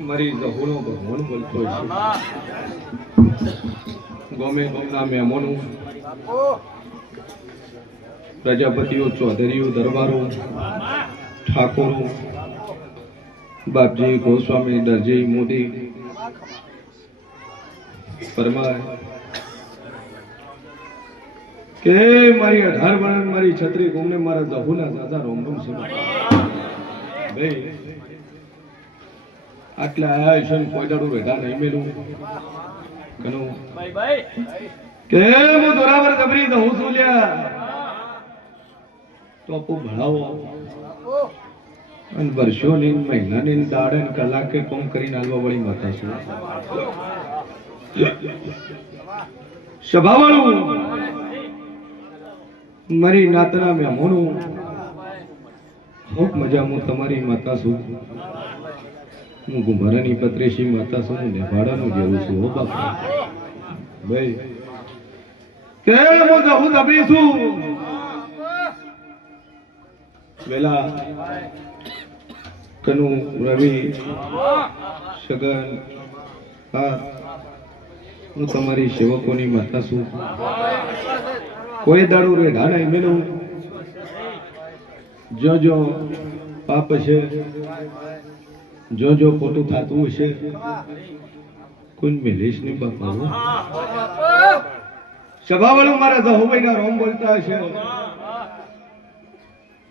મારી દહોણો ભગવાન બોલતો છે ગમે ગમના મહેમાનો પ્રજાપતિઓ ચૌધરીઓ દરબારો ઠાકોરો બાપજી ગોસ્વામી દરજી મોદી પરમાર કે મારી 18 વર્ષ મારી છત્રી ગુમને મારા દહુના દાદા રોમ રોમ છે ભાઈ આટલા આયા છે કોઈ દાડો રેડા નહીં મેલું કનો ભાઈ ભાઈ કે હું દોરાવર જબરી દહુ સુલ્યા ટોપો ભણાવો અને વર્ષોની મહિનાની દાડે કલાકે કોમ કરીને હાલવા વાળી માતા છું સભાવાળું મારી નાતના મહેમાનો ખૂબ મજા હું તમારી માતા છું હું ગુંભારાની પત્રેશી માતા છું હું નેભાડાનું જેવું છું હો બાપા ભાઈ કે હું જહુ દબી છું વેલા કનુ રવિ સગન હા હું તમારી સેવકોની માતા છું કોઈ દાડો રે ઢાણા મેલું જો જો પાપ છે જો જો ખોટું થતું હશે કોઈ મેલેશ નહીં બાપા સભાવાળું મારા દહોભાઈના રોમ બોલતા હશે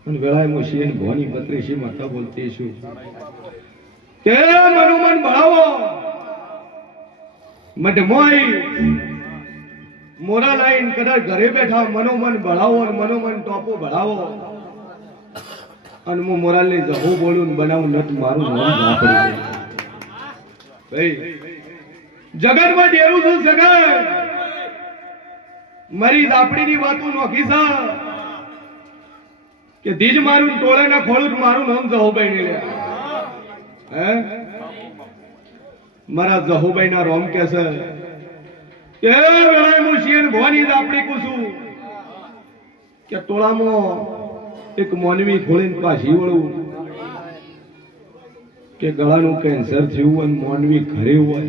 અને વેળાએ મોશી ભવાની પત્રીશી માતા બોલતી છું કે મનોમન ભણાવો મત મોઈ મોરા લાઈન કદાચ ઘરે બેઠા મનોમન ભણાવો અને મનોમન ટોપો ભણાવો અને હું મોરાલ ને જહો બોલું બનાવું નત મારું નામ ના પડી ભાઈ જગતમાં ડેરું છું સગન મારી દાપડીની વાતો નોખી છે કે દીજ મારું ટોળે ના ખોળું મારું નામ જહોભાઈ ને લે હે મારા જહોભાઈ ના રોમ કે છે કે વેળાએ હું શિયન ભવાની દાપડી કુસું કે ટોળામાં એક મોનવી ખોળીને પાછી વળું કે ગળાનું કેન્સર થયું અને મોનવી ઘરે હોય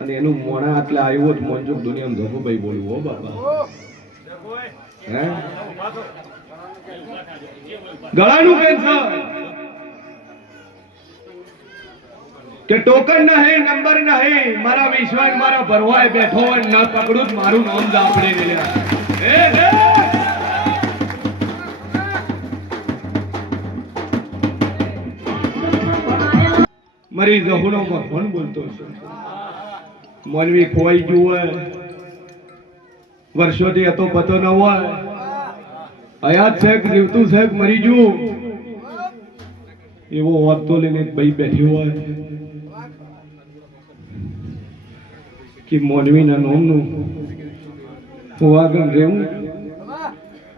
અને એનું મોણા આટલા આવ્યો જ મોંજુક દુનિયામાં જહોભાઈ બોલ્યું હો બાપા હે ગળાનું કેન્સર કે ટોકન ના હે નંબર ના હે મારા વિશ્વાસ મારા ભરવાય બેઠો હોય ના પકડું મારું નામ દાપડી લેલા હે હે મારી જહુનો ભગવાન બોલતો છે મોનવી ખોવાઈ ગયું હોય વર્ષોથી હતો પતો ન હોય હયાત છે જીવતું છે મરી ગયું એવો વાતો લઈને ભાઈ બેઠી હોય કે મોનવીના નોમનું હું આગળ રહેવું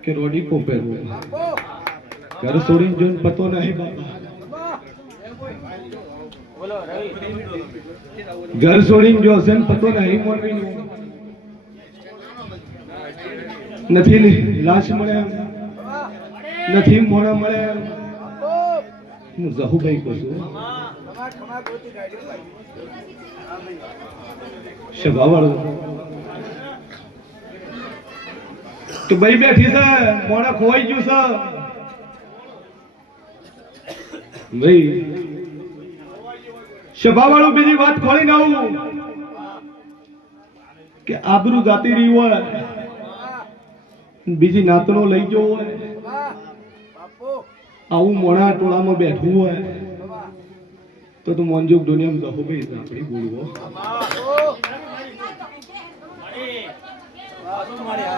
કે રોડી કો પહેરવું ઘર છોડીને જોઈને પતો નહીં બાપા ઘર છોડીને જો હશે પતો નહીં મોનવીનું નથી લાશ મળે નથી મોણા મળે હું જહુભાઈ કહું છું સભાવાળું તો ભાઈ બેઠી છે મોણા ખોવાઈ ગયું છે ભાઈ સભાવાળું બીજી વાત ખોલી ના આવું કે આબરૂ જાતી રહી હોય બીજી નાતનો લઈ ગયો હોય આવું મોણા ટોળામાં બેઠું હોય તો તું મોંજુક દુનિયામાં જહોભાઈ આપણી બોલવો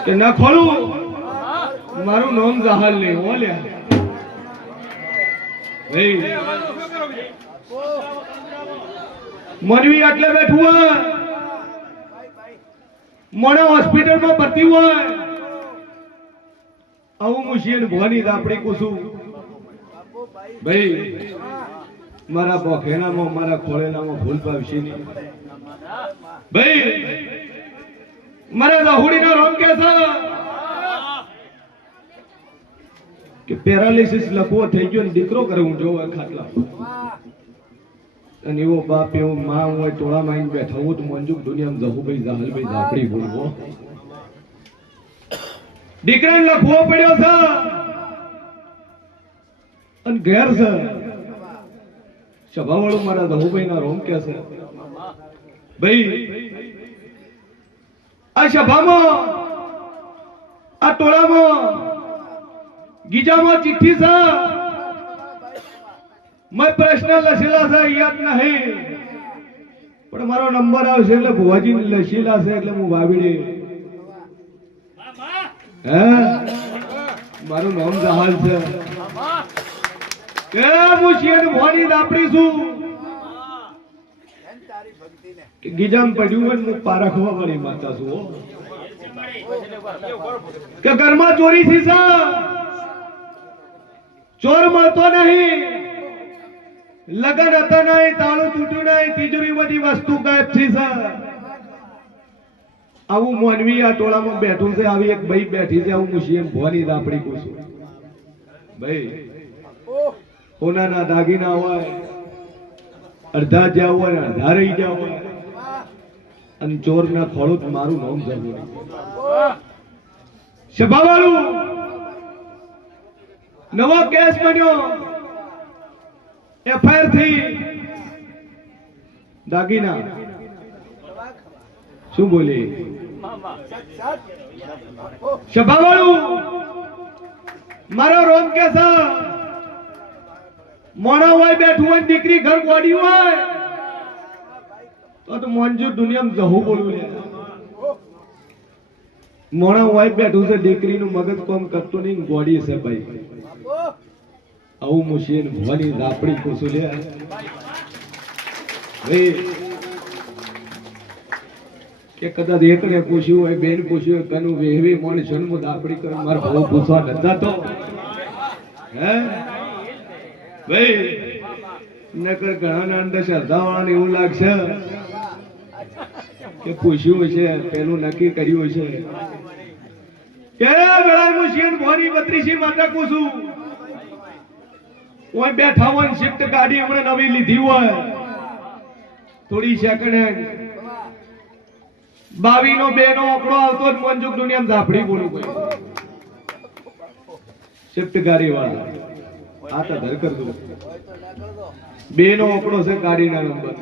કે ના ખોલું મારું નામ જહાલ નહીં હો લ્યા ભાઈ મનવી આટલે બેઠું હોય મોણા હોસ્પિટલમાં ભરતી હોય આવું મુશિયન ભવાની દાપડી કુસું ભાઈ મારા બોખેનામાં મારા ખોળેનામાં ભૂલ પાવશે નહીં ભાઈ મારા દહુડીના રોમ કે છે કે પેરાલિસિસ લખવો થઈ ગયો ને દીકરો કરે હું જોવા ખાટલા અને એવો બાપ એવો માં હોય ટોળામાં આવીને બેઠા હું તો મંજુક દુનિયામાં જહુભાઈ જાહલભાઈ ઝાપડી બોલવો દીકરાને લખવો પડ્યો છે અને ઘેર છે સભાવાળું મારા જહુભાઈ ના રોમ કે છે ભાઈ આ સભામાં આ ટોળામાં ગીજામાં ચિઠ્ઠી છે મેં પ્રશ્ન લખેલા છે યાદ નહીં પણ મારો નંબર આવશે એટલે ભુવાજી લખેલા છે એટલે હું વાવીડી હે મારું નામ જહાલ છે કે હું શેઠ ભવાની દાપડી છું કે ગીજામ પડ્યું હોય હું પારખવા વાળી માતા છું કે ઘરમાં ચોરી થી છે ચોર મળતો નહીં લગન હતા નહીં તાળું તૂટ્યું નહીં તિજોરી બધી વસ્તુ ગાયબ થઈ છે આવું મોનવી આ ટોળામાં બેઠું છે આવી એક ભાઈ બેઠી છે આવું મુશીએમ ભવાની દાપડી કહું છું ભાઈ સોનાના દાગીના હોય અડધા જ્યાં હોય અડધા રહી ગયા હોય અને ચોર ના ખોળું મારું નામ જરૂરી સભાવાળું નવો કેસ બન્યો એફઆઈઆર થઈ દાગીના શું બોલી સભાવાળું મારો રોમ કે છે મોણા હોય બેઠું હોય દીકરી ઘર ગોડી હોય તો મોંજુ દુનિયામાં જહુ બોલવું લે મોણા હોય બેઠું છે દીકરીનું મગજ કોમ કરતું નહીં ગોડી છે ભાઈ આવું મુશીન ભવાની દાપડી પૂછું લે ભાઈ કે કદાચ એકને પૂછ્યું હોય બેન પૂછ્યું હોય કનું વેહવી મોણ જન્મ દાપડી કરે માર ભાવ પૂછવા નતા તો હે ભાઈ નકર ઘણા અંદર શ્રદ્ધાવાળાને એવું લાગશે કે પૂછ્યું છે પેલું નક્કી કર્યું છે કે વેળા મુશીન ભવાની બત્રીસી માતા પૂછું ઓય બેઠા હોય શિફ્ટ ગાડી હમણાં નવી લીધી હોય થોડી સેકન્ડ હેન્ડ 22 નો 2 નો આંકડો આવતો જ મંજુક દુનિયામાં ઝાપડી બોલું કોઈ શિફ્ટ ગાડી વાળા આ તો ધર કર દો 2 નો આંકડો છે ગાડીના નંબર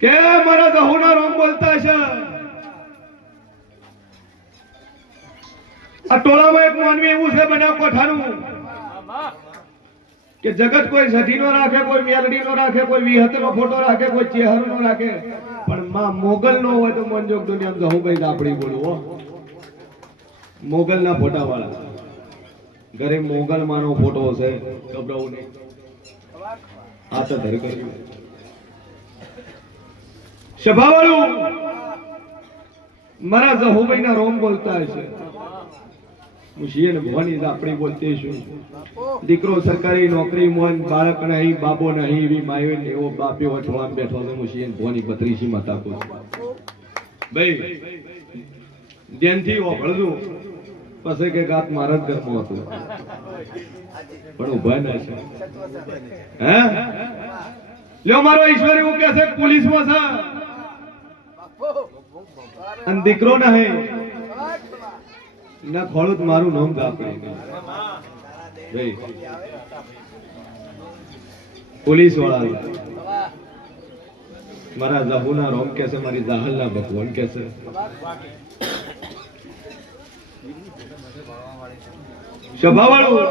કે મારા જહુના રોમ બોલતા છે આ ટોળામાં એક માનવી એવું છે બનાવ કોઠાનું કે જગત કોઈ સઠીનો રાખે કોઈ મેલડીનો રાખે કોઈ વિહતનો ફોટો રાખે કોઈ ચેહરનો રાખે પણ માં મોગલ નો હોય તો મંજોગ દુનિયામાં જહુભાઈ દાપડી બોલવો મોગલ ના ફોટા વાળા ઘરે મોગલ માનો ફોટો છે ગભરાવું નહીં આ તો ધર કર્યું સભાવાળું મારા જહુભાઈ ના રોમ બોલતા હશે મુશીન ભવાની દાપડી બોલતી છું દીકરો સરકારી નોકરી મોન બાળક નહીં બાબો નહીં એવી માયો ને એવો બાપ્યો અઠવામ બેઠો છે મુશીન ભવાની બત્રીસી માતા કો ભાઈ ધ્યાનથી ઓભળજો પછી કે ગાત મારા જ ઘરમાં હતું પણ ઉભા ના છે હે લ્યો મારો ઈશ્વર એવું કે છે પોલીસમાં છે અને દીકરો નહીં ના ખોળું મારું નામ દાપડી ભાઈ પોલીસ વાળા મારા જહુના રોમ કે છે મારી જાહલના ભગવાન કે છે સભાવાળું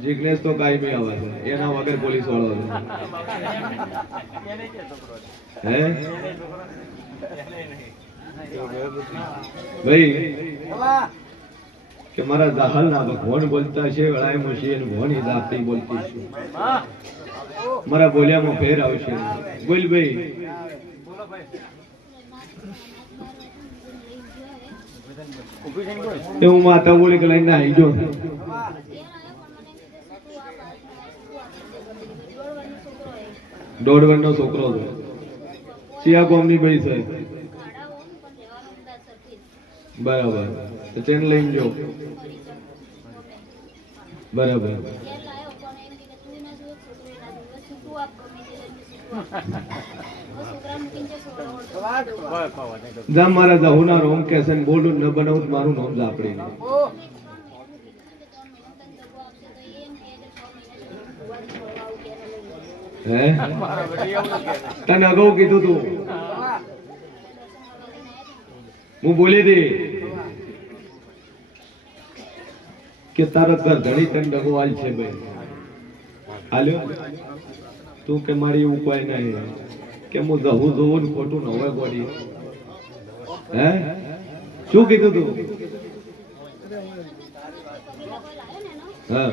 જિગ્નેશ તો કાયમી આવે છે એના વગર પોલીસ વાળો છે હે ભાઈ કે મારા જાહલના ભગવાન બોલતા છે વેળાએ મુશીન ભવાની દાપડી બોલતી છે મારા બોલ્યામાં ફેર આવશે બોલ ભાઈ એવું માતા બોલી કે લઈને આવી જો દોઢ વર્ષનો છોકરો છે સિયા કોમની ભાઈ છે બરાબર તો ચેન લઈને જો બરાબર જા મારા જહુના રોમ કેસન બોલું ન બનાવું મારું નામ ઝાપડી હે તને અગાઉ કીધું તું હું બોલી હતી કે તારા ઘર ધણી તને ડગો આલ છે ભાઈ આલ્યો તું કે મારી એવું કોઈ નહીં કે હું જવું જોવું ને ખોટું ન હોય બોડી હે શું કીધું તું હા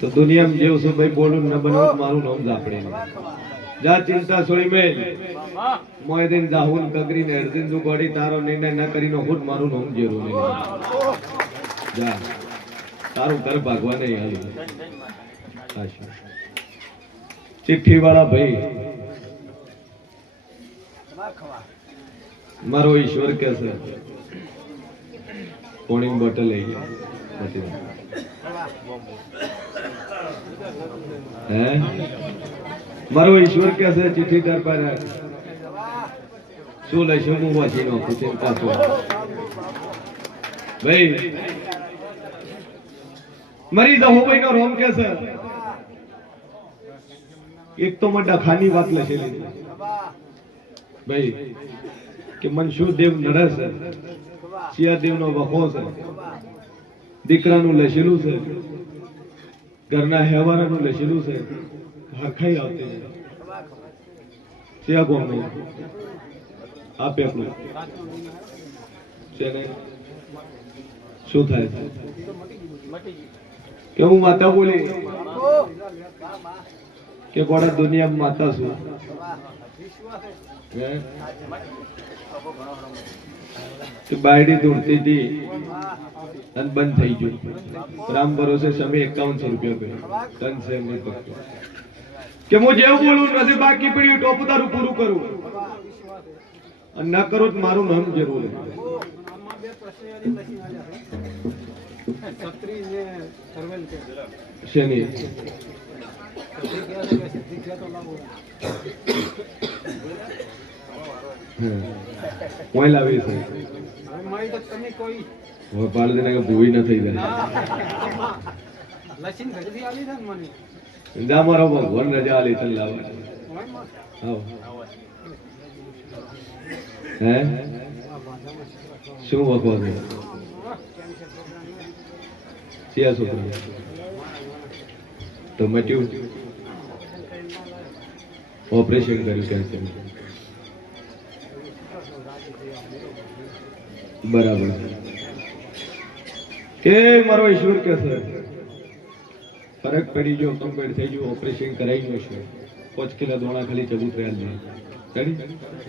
તો દુનિયામાં જેવું છું ભાઈ બોલું ન બનાવું મારું નામ ઝાપડે જા ચિંતા છોડી મેલ મોયદીન જાહુન કગરીને અર્જુન જો ગોડી તારો નિર્ણય ન કરીને ખુદ મારું નામ જેરું નહીં જા તારું કર ભાગવા નહીં હાલી ચિઠ્ઠી વાળા ભાઈ મારો ઈશ્વર કે છે પાણી બોટલ લઈ હે મારો ઈશ્વર કે છે ચિઠ્ઠી દર પર શું લઈશું હું વાંચી નાખું ચિંતા છો ભાઈ મરી જાઉં ભાઈ નો રોમ કે છે એક તો મોટા ખાની વાત લખેલી ભાઈ કે મનસુદેવ નરસ સિયાદેવ નો વખો છે દીકરાનું લખેલું છે ઘરના હેવારાનું લખેલું છે હરખાઈ આવતી સિયા ગોમ આપે આપણું છે ને શું થાય કે હું માતા બોલી કે કોડા દુનિયામાં માતા છું કે બાયડી દોડતી હતી અને બંધ થઈ ગયું રામ ભરોસે સમય 5100 રૂપિયા કર્યો તન છે નહીં કરતો કે હું જેવું બોલું નથી બાકી પડ્યું ટોપ તારું પૂરું કરું અને ના કરો તો મારું નામ જરૂર શેની કોઈ લાવી છે હવે પાડ દેને કે ભૂઈ ન થઈ જાય જા મારો ભગવાન રજા આલી તને લાવે આવ હે શું વખો છે સિયા છોકરી તો મટ્યું ઓપરેશન કર્યું કેન્સર બરાબર કે મારો ઈશ્વર કે છે ફરક પડી ગયો કમ્પ્લીટ થઈ ગયું ઓપરેશન કરાઈ ગયું છે 5 કિલો દોણા ખાલી ચબૂતરા નહીં કરી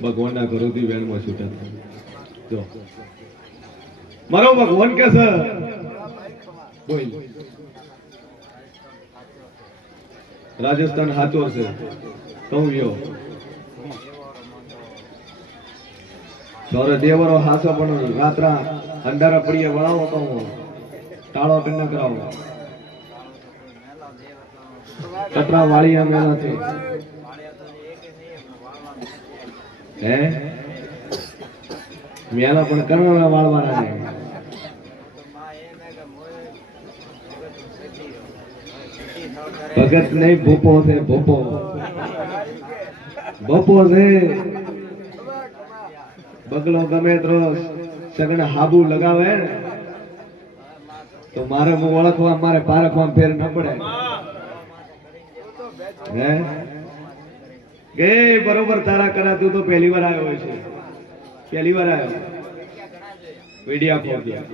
ભગવાનના ઘરોથી વેણમાં છૂટા જો મારો ભગવાન કે છે બોલ રાજસ્થાન હાચો છે કહું યો દેવરો હાસો પણ રાત્રા અંધારા પડીએ વળાવો કહું ટાળો કરી ન કરાવો કપડા વાળિયા મેલા છે હે મેલા પણ કરવા વાળવાના નહીં ભગત નહીં ભૂપો છે ભૂપો ભૂપો છે બગલો ગમે તો સગન હાબુ લગાવે તો મારે હું ઓળખવા મારે પારખવા ફેર ન પડે હે કે બરોબર તારા કરાતું તો પહેલી વાર આવ્યો છે પહેલી વાર આવ્યો વિડિયા ખો ગયા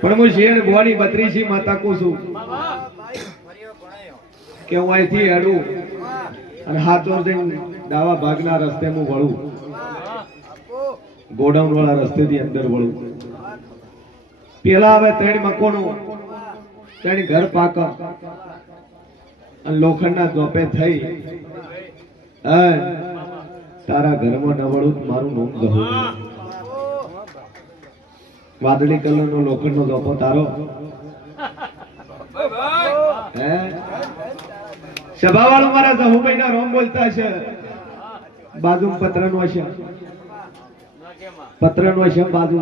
પણ હું શેણ ભવાની 32 માતા કો છું કે હું અહીંથી હેડું અને હાથ જોડીને દાવા ભાગના રસ્તે હું વળું ગોડાઉન વાળા રસ્તેથી અંદર વળું પેલા હવે 3 મકોનું 3 ઘર પાકા અને લોખંડના ચોપે થઈ અને તારા ઘરમાં નવળું મારું નામ ગહું વાદળી કલરનો લોખંડનો ચોપો તારો હે સભાવાળો મારા જહુભાઈના રોમ બોલતા છે બાજુ પત્રનો છે બાજુ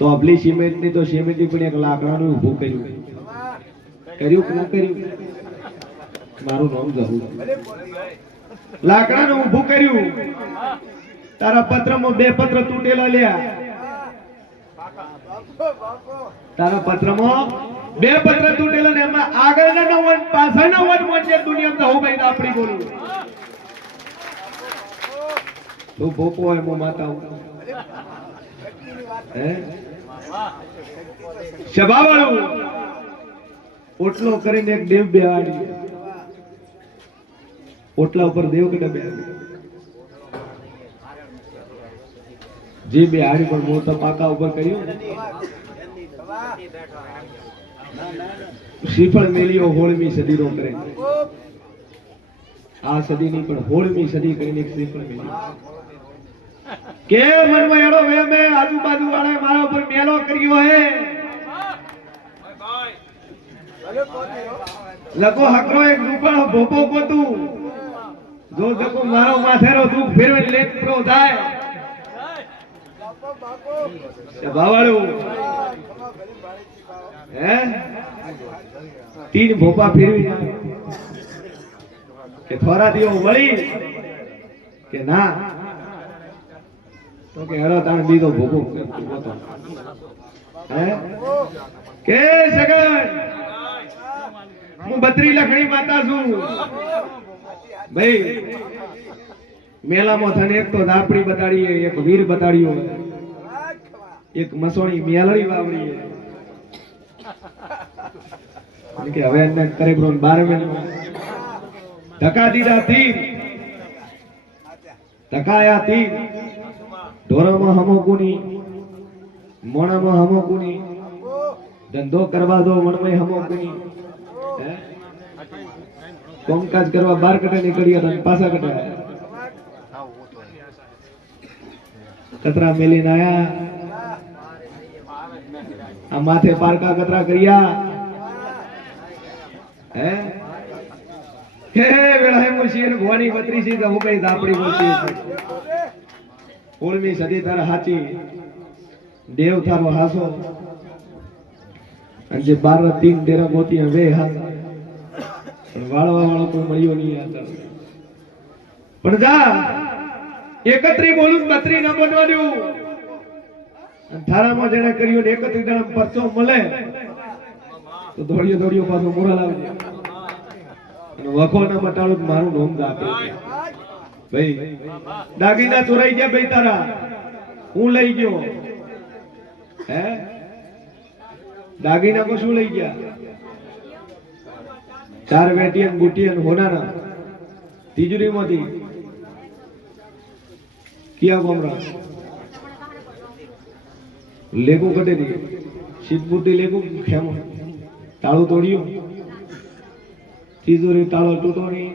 તો આપલી સિમેન્ટ ની તો સિમેન્ટ પણ એક લાકડાનું ઊભું કર્યું કે ના કર્યું મારું નામ જહુ લાકડાનું ઊભું કર્યું તારા પત્રમાં 2 પત્ર તૂટેલા લ્યા તારા પત્રમાં 2 પત્ર તૂટેલા ને એમાં આગળના 9 પાછળના 9 મોજે દુનિયામાં જહુ ભાઈ આપણી બોલું તું ભોપો હોય મો માતા હે સભાવાળું ઓટલો કરીને એક દેવ બેહાડી ઓટલા ઉપર દેવ કે બેહાડી જે બેહાડી પણ મોટા પાકા ઉપર કર્યું શ્રીફળ મેલીઓ 16મી સદીનો કરે આ સદીની પણ 16મી સદી કરીને એક શ્રીફળ મેલી કે મનમાં એડો વેમે આજુબાજુ વાળા મારા ઉપર મેલો કર્યો હે લકો હકરો એક રૂપાળો ભોપો કોતું જો જકો મારો માથેરો દુખ ફેરવે લેક પ્રો થાય સભાવાળું હે 3 ભોપા ફેરવી કે થોડા દીવો વળી કે ના તો કે હેરો તાણ બીજો ભોગો હે કે સગન હું 32 લખણી માતા છું ભાઈ મેલામાં થને એક તો દાપડી બતાડીએ એક વીર બતાડ્યો એક મસોણી મેલડી વાવડી કે હવે એને કરે બ્રો 12 મહિના ધક્કા દીધા 3 ધક્કાયા 3 ઢોરામાં હમોકુની મોણામાં હમોકુની ધંધો કરવા દો મણમાં હમોકુની હે કોમકાજ કરવા 12 કટે નીકળ્યા અને પાછા કટાયા કતરા મેલીને આયા આ માથે પારકા કતરા કર્યા હે હે વેળાએ મુશીર ભવાની 32 તો હું કઈ દાપડી બોલતી છે 16મી સદી તારા હાચી દેવ થારો હાસો અને જે 12 3 ડેરા ગોતી હવે હાસા પણ વાળવા વાળો કોઈ મળ્યો નહીં આ પણ જા 31 બોલું 32 ન બનવા દઉં અને થારામાં જેને કર્યું 31 દાડા પરચો મળે તો દોડ્યો પાછો મોરલ આવજે અને વખો ના મટાડું મારું નામ આપે ભાઈ દાગીના ચોરાઈ ગયા ભાઈ તારા હું લઈ ગયો હે દાગીના કો શું લઈ ગયા 4 વેટી અને બુટી અને હોનાના તિજોરીમાંથી કિયા ગોમરા લેગો કટે દી શીત બુટી લેગો ખેમો તાળું તોડ્યું તિજોરી તાળો તૂટો નહીં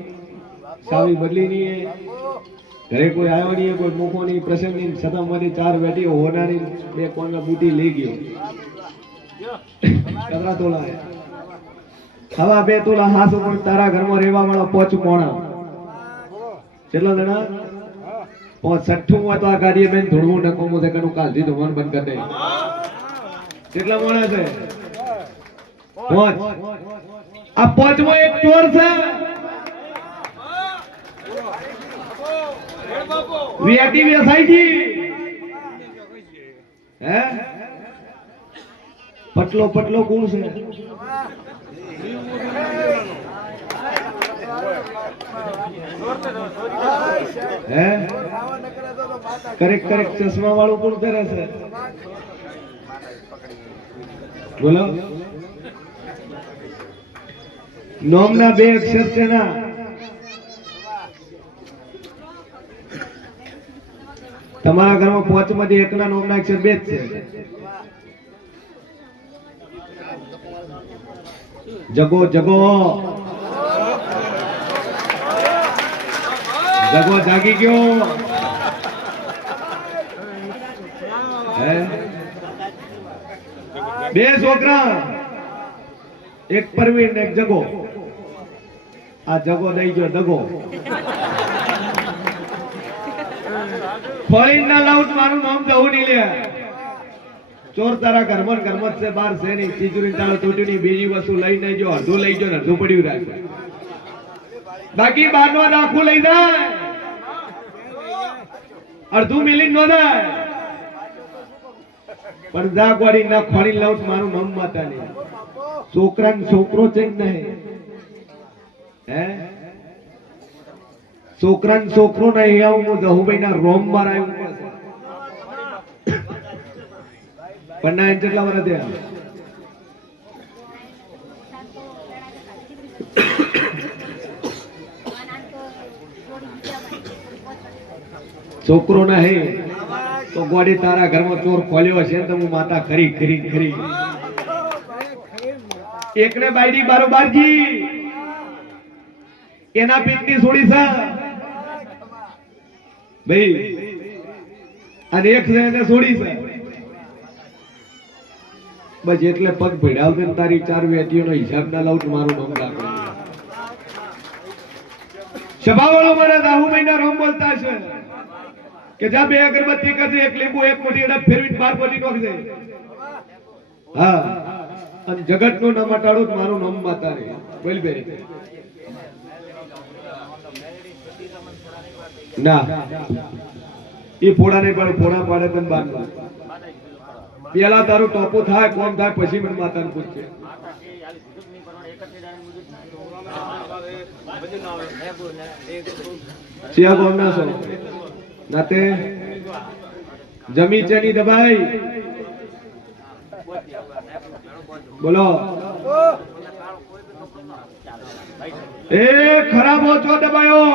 ચાવી બદલી નહીં ઘરે કોઈ આવ્યો નહીં કોઈ મૂકો નહીં પ્રસંગ નહીં છતાં માંથી 4 વેટી હોનાની 2 કોણના બુટી લઈ ગયો કેટલા તોલા હવા 2 તોલા હાસો પણ તારા ઘરમાં રહેવા વાળો 5 મોણા કેટલા જણા 6 હોય તો આ ગાડીએ બેન ધોળવું નકોમો છે કનું કાલથી ધોવાનું બંધ કરી દે કેટલા મોણા છે 5 આ 5 માં એક ચોર છે વીઆઈટી વેસાઈજી હે પટલો કોણ છે હે કરેક્ટ ચશ્મા વાળું કોણ કરે છે બોલો નોમના 2 અક્ષર છે ના તમારા ઘરમાં 5 માંથી એકના નોમના અક્ષર 2 જ છે જગો જગો જગો જાગી ગયો હે બે છોકરા એક પરવીન ને એક જગો આ જગો દઈ ગયો દગો ફળીન ના લાઉટ મારું નામ દઉં નહીં લે ચોર તારા ઘરમાં ઘરમાં છે બાર છે નહીં તિજોરી તાળો તૂટ્યું નહીં બીજી વસ્તુ લઈ નહીં જો અડધું લઈ જો ને અડધું પડ્યું રાખે બાકી બાર નો આખું લઈ જાય અડધું મિલી નો જાય પણ જા ગોળી ના ખોળી લાઉટ મારું નામ માતા નહીં છોકરા ને છોકરો છે નહીં હે છોકરા ને છોકરો નહીં આવું હું જહુભાઈ ના રોમ મારાયું પણ ના કેટલા વર્ષ થયા છોકરો નહીં તો ગોડી તારા ઘરમાં ચોર ખોલ્યો છે તો હું માતા ખરી ખરી ખરી એકને બાયડી બારોબારજી એના પીકની છોડી છે ભાઈ અને એક જણે છોડી છે બસ એટલે પગ ભેડાવશે ને તારી ચાર વેટીઓનો હિસાબ ના લાવું તો મારું નામ રાખે સભાવાળો મારા દાહુ મહિના રોમ બોલતા છે કે જા બે અગરબત્તી કરજે એક લીંબુ એક મોટી અડપ ફેરવીને બાર પોટી નોખજે હા અને જગત નું નામ અટાડું તો મારું નામ માતા રે બોલ બે ના એ ફોડા નહીં પાડે ફોડા પાડે તને બાર પેલા તારું ટોપો થાય કોમ થાય પછી મને માતાને પૂછશે સિયા કોમ ના છો નાતે જમી ચેની દબાઈ બોલો એ ખરાબ ઓછો દબાયો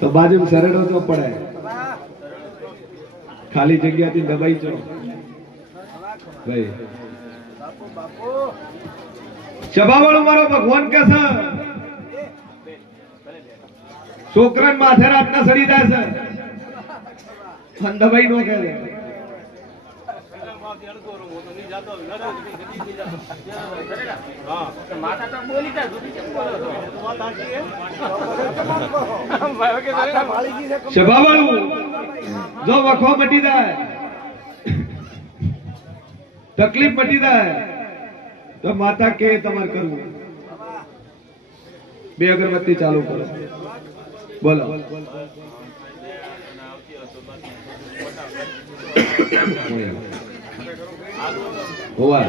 તો બાજુ સરળ તો પડે ખાલી જગ્યાથી દબાઈ છો ભાઈ સભાવાળો મારો ભગવાન કે છે છોકરાને માથે રાતના સડી જાય છે દબાઈ નો કે સભાવાળું જો વખો મટી જાય તકલીફ મટી જાય તો માતા કે તમારે કરવું બે અગરબત્તી ચાલુ કરો બોલો હોવા